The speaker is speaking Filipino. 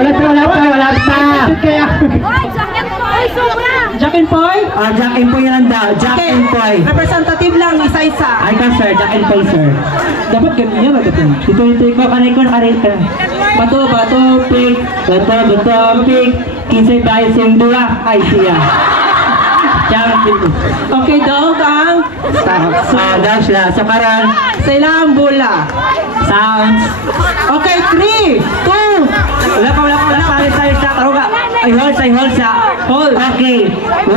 Wala pa. Jack and Poy? Jack and Poy lang daw. Jack and Poy. Representative lang, isa-isa. Ay ka sir, Jack and Poy sir. Dapat ganyan yan, dapat ganyan. Ito ko, kanay ka. Bato, pig. Bato, pig. Kinsay bahay siyang dua. Ay siya. Okay, dog ang? Daw sila. So karan. Sila ang bula. Sounds. Okay, 3, 2. Wala pa. Taruga. Ay, hold sa. Hold. Okay. 1,